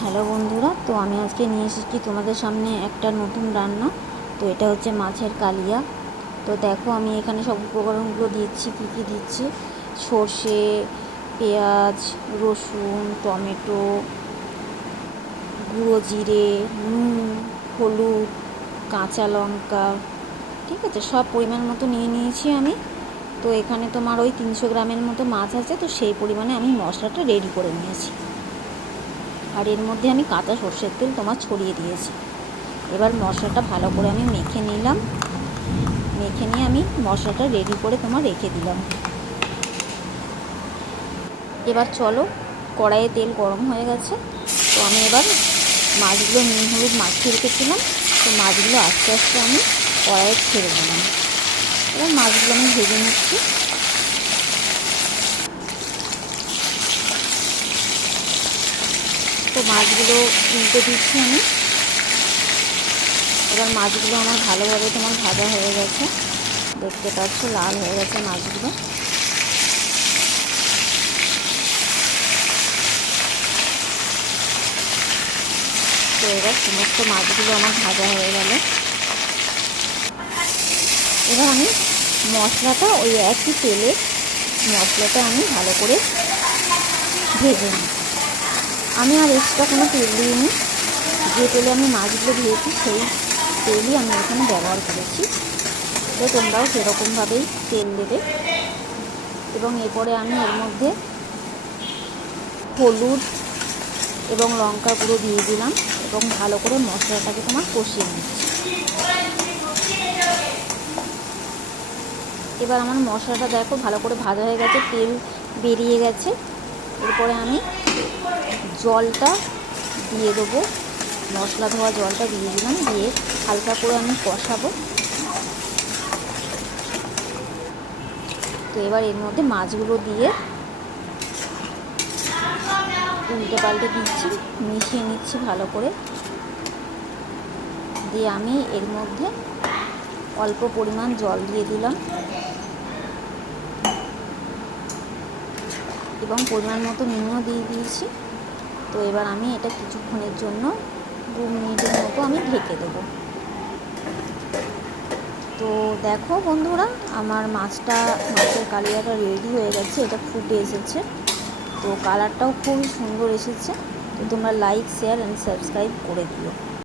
Hello বন্ধুরা, তো আমি আজকে নিয়ে এসেছি তোমাদের সামনে একটা নতুন রান্না। তো এটা হচ্ছে মাছের কালিয়া। তো দেখো আমি এখানে সব উপকরণগুলো দিচ্ছি। কী কী দিচ্ছি: সর্ষে, পেঁয়াজ, রসুন, টমেটো, গুঁড়ো জিরে, নুন, হলুদ, কাঁচা লঙ্কা, ঠিক আছে, সব পরিমাণ মতো নিয়ে নিয়েছি আমি। তো এখানে তোমার ওই 300 গ্রামের মতো মাছ আছে, তো সেই পরিমাণে আমি মশলাটা রেডি করে নিয়েছি। আর এর মধ্যে আমি কাঁচা সর্ষের তেল তোমার ছড়িয়ে দিয়েছি। এবার মশলাটা ভালো করে আমি মেখে নিলাম। মেখে নিয়ে আমি মশলাটা রেডি করে তোমার রেখে দিলাম। এবার চলো, কড়াইয়ে তেল গরম হয়ে গেছে। তো আমি এবার মাছগুলো নুন হলুদ মাখিয়ে রেখেছিলাম, তো মাছগুলো আস্তে আস্তে আমি কড়াইয়ে ছেড়ে দিলাম। এবার মাছগুলো আমি ভেজে নিচ্ছি। তো মাছগুলো উল্টে দিচ্ছি আমি। এবার মাছগুলো আমার ভালোভাবে তোমার ভাজা হয়ে গেছে, দেখতে পাচ্ছ লাল হয়ে গেছে মাছগুলো। তো এবার সমস্ত মাছগুলো আমার ভাজা হয়ে গেল। এবার আমি মশলাটা ওই একই তেলে মশলাটা আমি ভালো করে ভেজে নিই। আমি আর এক্সট্রা কোনো তেল দিইনি, যে তেলে আমি মাছগুলো ভেজেছি সেই তেলই আমি এখানে ব্যবহার করেছি। তো তোমরাও সেরকমভাবেই তেল দেবে। এবং এরপরে আমি এর মধ্যে হলুদ এবং লঙ্কা গুঁড়ো দিয়ে দিলাম এবং ভালো করে মশলাটাকে তোমার কষিয়ে নিচ্ছি। এবার আমার মশলাটা দেখো ভালো করে ভাজা হয়ে গেছে, তেল বেরিয়ে গেছে। এরপরে আমি জলটা দিয়ে দেবো, মশলা ধোয়া জলটা দিয়ে দিলাম, দিয়ে হালকা করে আমি কষাবো। তো এবার এর মধ্যে মাছগুলো দিয়ে উল্টে পাল্টে দিচ্ছি, মিশিয়ে নিচ্ছি ভালো করে। দিয়ে আমি এর মধ্যে অল্প পরিমাণ জল দিয়ে দিলাম এবং পরিমাণ মতো নুনও দিয়ে দিয়েছি। তো এবার আমি এটা কিছুক্ষণের জন্য 2 মিনিটের মতো আমি ঢেকে দেবো। তো দেখো বন্ধুরা, আমার মাছের কালিয়াটা রেডি হয়ে গেছে, এটা ফুটে এসেছে। তো কালারটাও খুবই সুন্দর এসেছে। তো তোমরা লাইক, শেয়ার অ্যান্ড সাবস্ক্রাইব করে দিও।